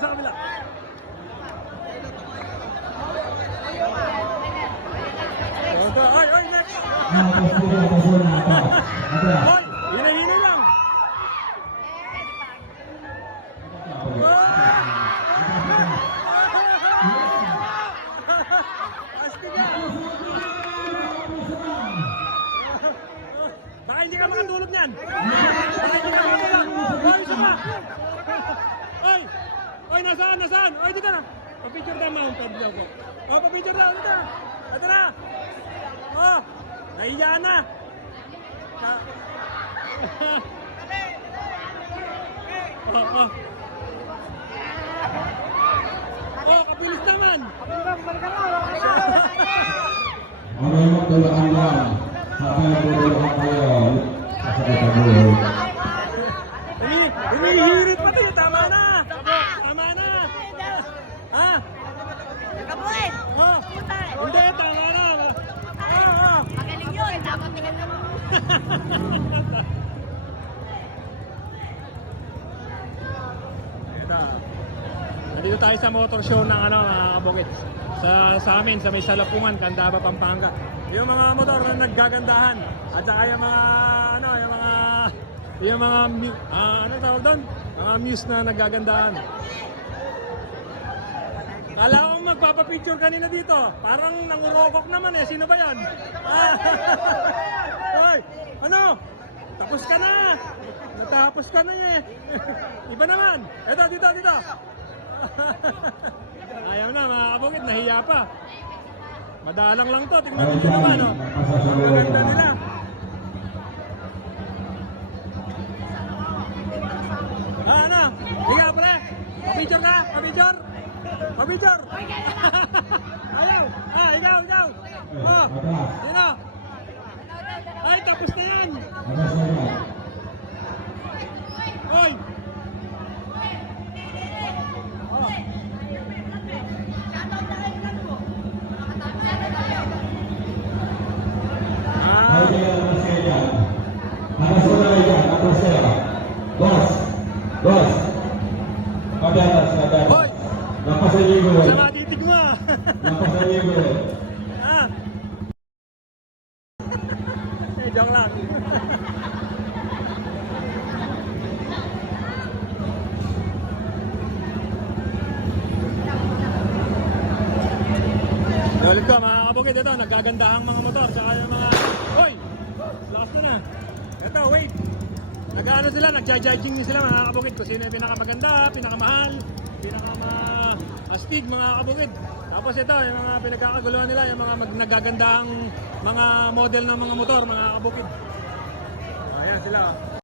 sa kabila. Oy, oy, next! Nakapos po, nakapos po, nakapos. Oy, hinahino lang. Baka hindi ka makatulog niyan. Baka hindi ka makatulog. Baka hindi ka makatulog hoy, nasaan, nasaan? Hoy, di ka na. Pa-picture tayo mga pablo ko. Oh, pa-picture na, ulit na. Ito na. Oh, nahiya na. Oh, oh. Oh, kabilis naman. Mamaya magtulakan lang. Habang tutulakan kayo. Sa katabuhay. Umi, umihirit pa tayo. Tama na. Tama na. Ha? Kabuhin! Oh. Hindi, tama na. Oh, oh. Magaling yun! Dapat maganda mo. Ito. Nandito tayo sa motor show ng ano, mga kabukit. Sa, sa amin, sa may salapungan, Candaba, Pampanga. Yung mga motor na naggagandahan. At saka yung mga, ano, yung mga, yung mga, ah, ano tawag doon? Mga muse na naggagandahan. Kala ko magpapapicture kanina dito. Parang nangurokok naman eh. Sino ba yan? Ah. Hoy, ano? Tapos ka na. Natapos ka na eh. Iba naman. Ito, dito, dito. Ayaw na, mga kabukit. Nahiya pa. Madalang lang to. Tingnan dito naman, oh. Napasasaluhan Ang ganda ka. nila. Ano? Higa, pre. Picture ka? Picture? Picture? Ayaw. Ah, ikaw, ikaw. Oh, yun o. Ay, tapos na yan. Na. Hoy. Ah, Ay, kaya naman siya yan. Tapos na yan yan. Tapos na yan. Boss. Boss. Madalas, madalas. Hoy. Napasaligo eh. sa mo ah. Eh. joke lang. Galit ko mga kabukid ito, nagagandahang mga motor, tsaka yung mga... Hoy! Last na na. Ito, wait. Nag-ano sila, nagja-judging din sila mga kabukid kung sino yung pinakamaganda, pinakamahal, pinakama-astig mga kabukid. Tapos ito, yung mga pinagkakaguluhan nila, yung mga mag nagagandahang mga model ng mga motor mga kabukid. Ayan sila. oh.